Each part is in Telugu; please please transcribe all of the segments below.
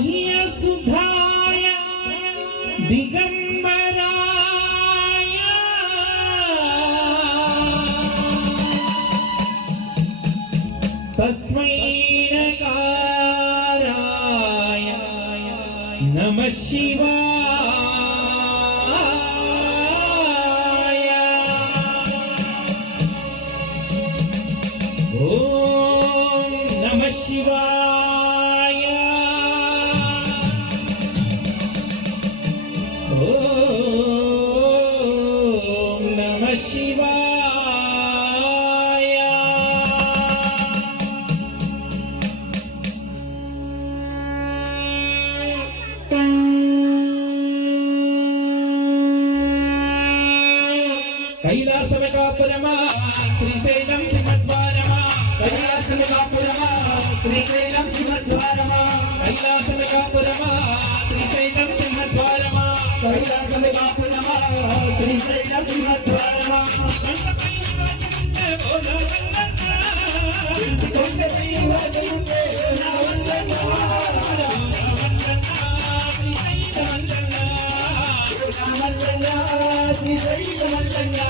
नित्याह्य सुधाय नकाराय नमः शिवाय। ॐ नमः शिवाय। శ్రీశైలం సింహద్వారమా కైలాసముగా శ్రీశైలం సింహద్వారమా కైలాసమకాపురమా శ్రీశైలం సింహద్వారమా కైలాసముగా శ్రీశైలం సింహద్వారమా కొండపై వాసముంటే నా వల్లన్నా రామల్లన్నా శ్రీశైలమల్లన్నా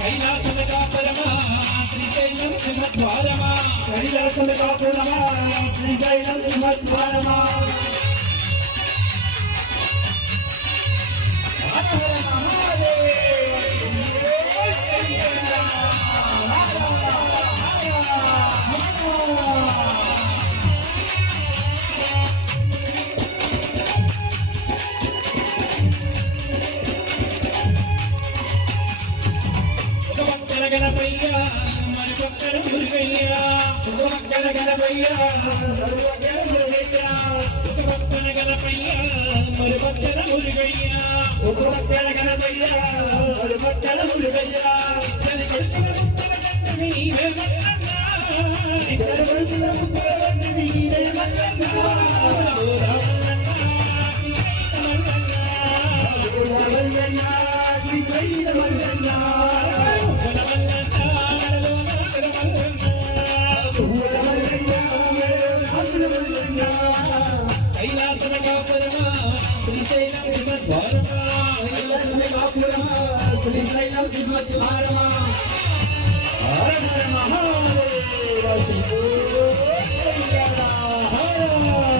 కైలాసన కాపురమా శ్రీశైలం సింహద్వారమా కైలాసన కాపురమా శ్రీశైలం సింహద్వారమా పక్కన మురుగయ్య గణ గణపయ్య సర్వజన మురుగయ్య ఒక పక్కన గణపయ్య మరి పక్కన కొడుకుల గంటని మల్లన్నా. ఇద్దరు కొడుకుల हर हर महादेव हर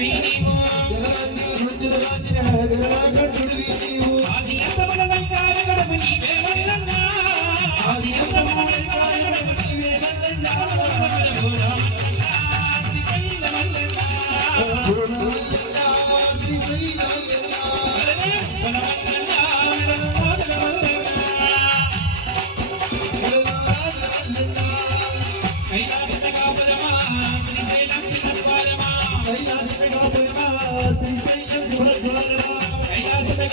లక్ష్మి నీవు జగవతి మంజురాజన గణకంఠుడివి నీవు ఆది అసమన వెంకాయ గడప నీవే వల్లన్న ఆది అసమన వెంకాయ గడప నీవే వల్లన్న Gurunatha Shri Chaitanya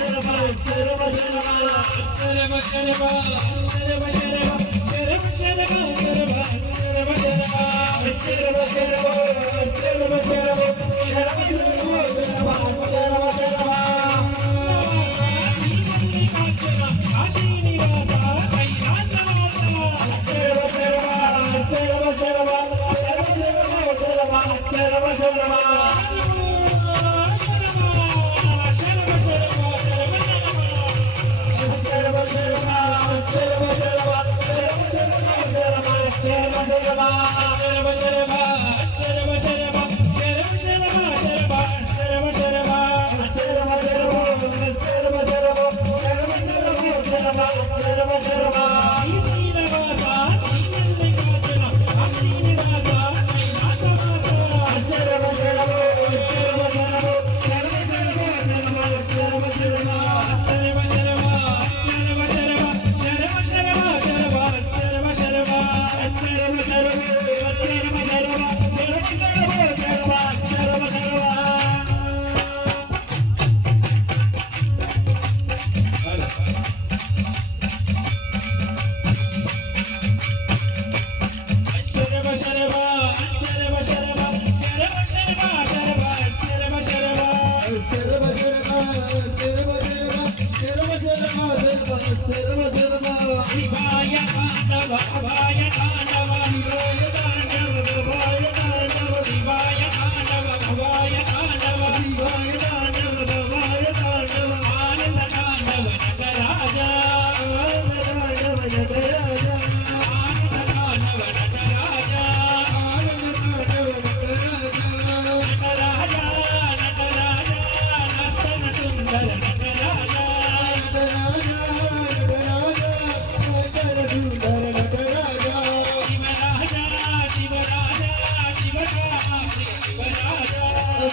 I'm gonna go to the bathroom. I'm gonna go to the bathroom. I'm gonna go to the bathroom. I'm gonna go to the bathroom. I'm gonna go to the bathroom. I'm gonna go to the bathroom. I'm gonna go to the bathroom. I'm gonna go to the bathroom.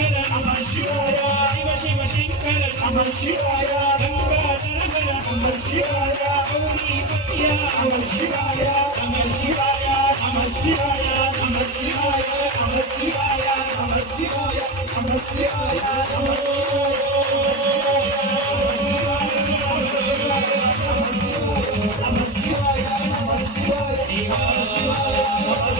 Shankara నమ శివాయ శివ శివ శంకర నమ శివాయ గంగాధర నమ శివాయ గౌరీపత్య నమ శివాయ నమ శివాయ నమ శివాయ నమ శివాయ నమ శివాయ నమ శివాయ నమ శివాయ నమ శివాయ నమ శివాయ నమ శివాయ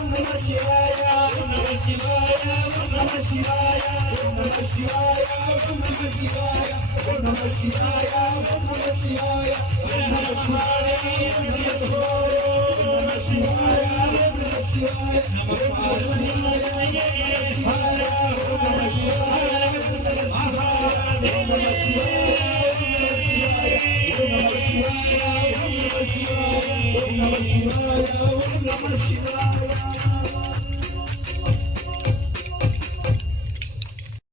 ఓం నమ శివాయ ఓం నమ శివాయ ఓం నమ శివాయ ఓం నమ శివాయ ఓం నమ శివాయ ఓం నమ శివాయ ఓం నమ శివాయ ఓం నమ శివాయ ఓం నమ శివాయ ఓం నమ శివాయ ఓం నమ శివాయ ఓం నమ శివాయ ఓం నమ శివాయ ఓం నమ శివాయ ఓం నమ శివాయ ఓం నమ शिवराया